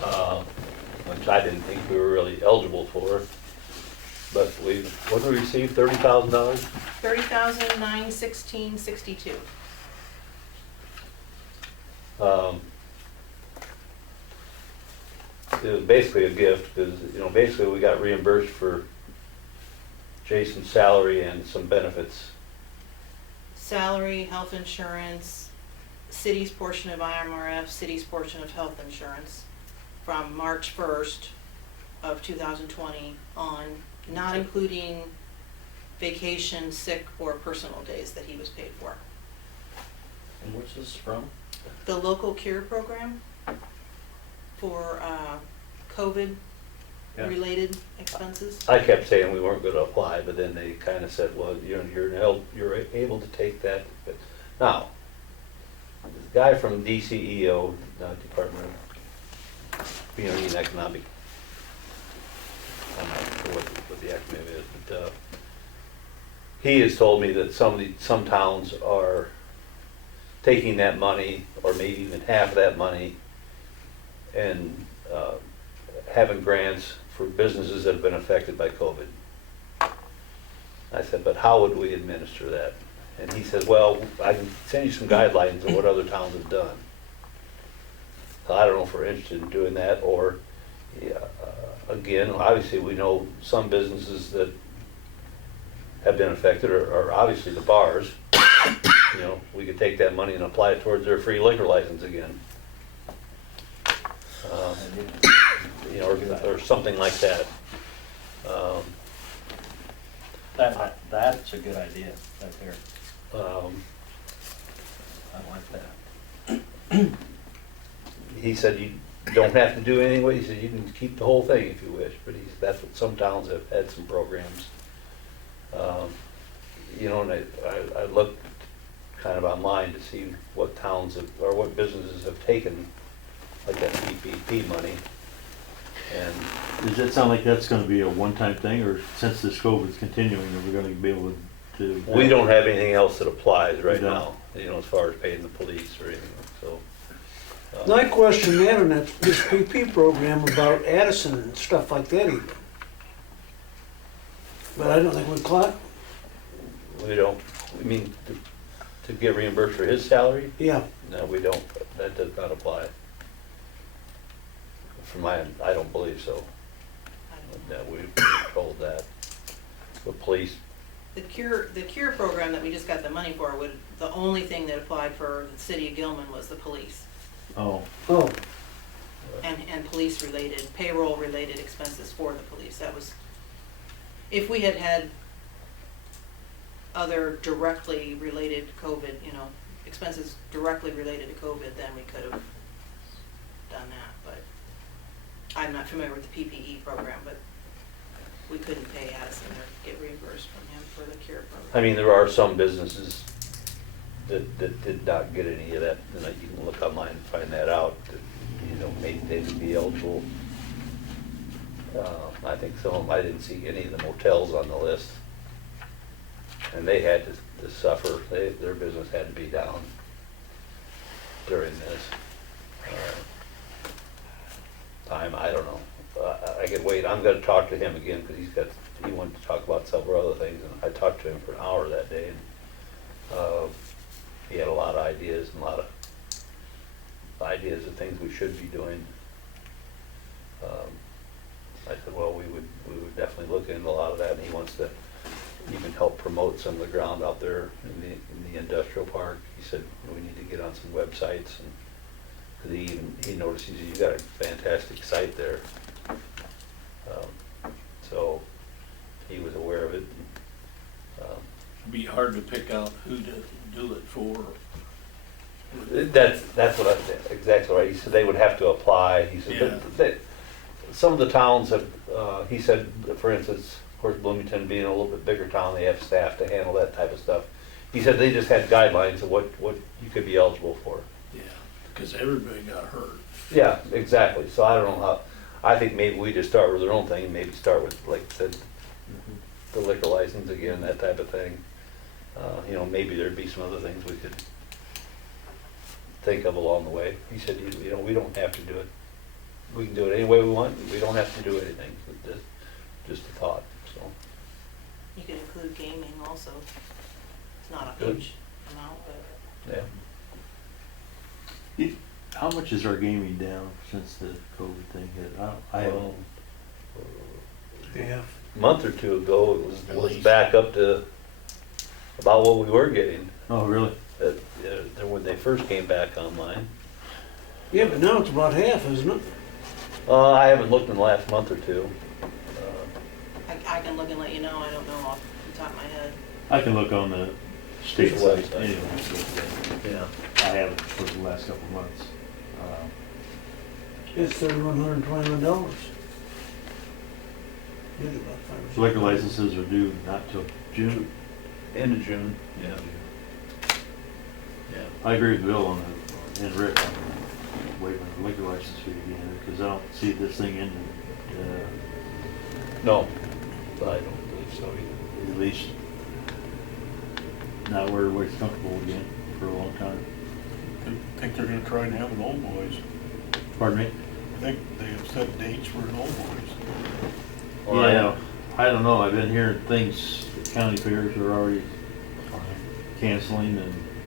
which I didn't think we were really eligible for. But what did we receive, $30,000? $30,916.62. It was basically a gift, because, basically we got reimbursed for Jason's salary and some benefits. Salary, health insurance, city's portion of IMRF, city's portion of health insurance from March 1st of 2020 on, not including vacation, sick, or personal days that he was paid for. And what's this from? The local cure program for COVID-related expenses. I kept saying we weren't gonna apply, but then they kinda said, well, you're able to take that. Now, the guy from DCEO, Department of Community and Economic, I'm not sure what the acronym is, but he has told me that some towns are taking that money, or maybe even half of that money, and having grants for businesses that have been affected by COVID. I said, but how would we administer that? And he says, well, I can send you some guidelines of what other towns have done. So I don't know if we're interested in doing that, or, again, obviously we know some businesses that have been affected are obviously the bars. We could take that money and apply it towards their free liquor license again. Or something like that. That's a good idea, right there. I like that. He said you don't have to do anything, he said you can keep the whole thing if you wish, but that's what some towns have had some programs. And I looked kind of online to see what towns have, or what businesses have taken like that PPP money. And Does that sound like that's gonna be a one-time thing, or since this COVID's continuing, are we gonna be able to? we don't have anything else that applies right We now, don't. as far as paying the police or anything, so. I question that on this PP program about Addison and stuff like that even. But I don't think we caught, We don't, to get reimbursed for his salary? yeah. No, we don't, that does not apply. I don't believe so. No, we've told that. The police, The cure program that we just got the money for the only thing that applied for the city of Gilman was the police Oh, Oh, and police related, payroll related expenses for the police. That was, if we had other directly related COVID, expenses directly related to COVID, then we could have done that, but I'm not familiar with the PPE program, but we couldn't pay Addison or get reimbursed from him for the cure program. there are some businesses that did not get any of that, and you can look online and find that out, that, maybe they would be eligible. I think some of them, I didn't see any of the motels on the list. And they had to suffer, their business had to be down during this time. I don't know. I could wait, I'm gonna talk to him again, because he wanted to talk about several other things, and I talked to him for an hour that day, and he had a lot of ideas and a lot of ideas of things we should be doing. I said, well, we would definitely look into a lot of that, and he wants to even help promote some of the ground out there in the industrial park. He said we need to get on some websites, and cause he noticed, he said, you got a fantastic site there. So he was aware of it. It'd be hard to pick out who to do it for. That's what exactly right. He said they would have to apply. He said, Yeah. but some of the towns have, he said, for instance, of course, Bloomington being a little bit bigger town, they have staff to handle that type of stuff. He said they just had guidelines of what you could be eligible for. Yeah, because everybody got hurt. Yeah, exactly. So I don't know how, I think maybe we just start with our own thing, and maybe start with, like I said, the liquor license again, that type of thing. Maybe there'd be some other things we could think of along the way. He said, we don't have to do it. we can do it any way we want, we don't have to do anything, just a thought, so. You could include gaming also. It's not a Good. huge amount, but Yeah. How much is our gaming down since the COVID thing hit? I haven't. Yeah. A month or two ago, it At was least. back up to about what we were getting, Oh, really? when they first came back online. Yeah, but now it's about half, isn't it? I haven't looked in the last month or two. I can look and let you know, I don't know off the top of my head. I can look on the state The site website. anyway, but Yeah. I haven't for the last couple of months. It's $3,121. Did about 5 or 6. Liquor licenses are due not till June. End of June, yeah. Yeah. I agree with Bill on the, and Rick on waiving the liquor license fee again, because I don't see this thing ending, No, I don't believe so either. at least not where everybody's comfortable again for a long time. I think they're gonna try and have an old boys. Pardon me? I think they have set dates for an old boys. Well, Yeah, I don't know, I've been hearing things, that county fairs are already canceling, and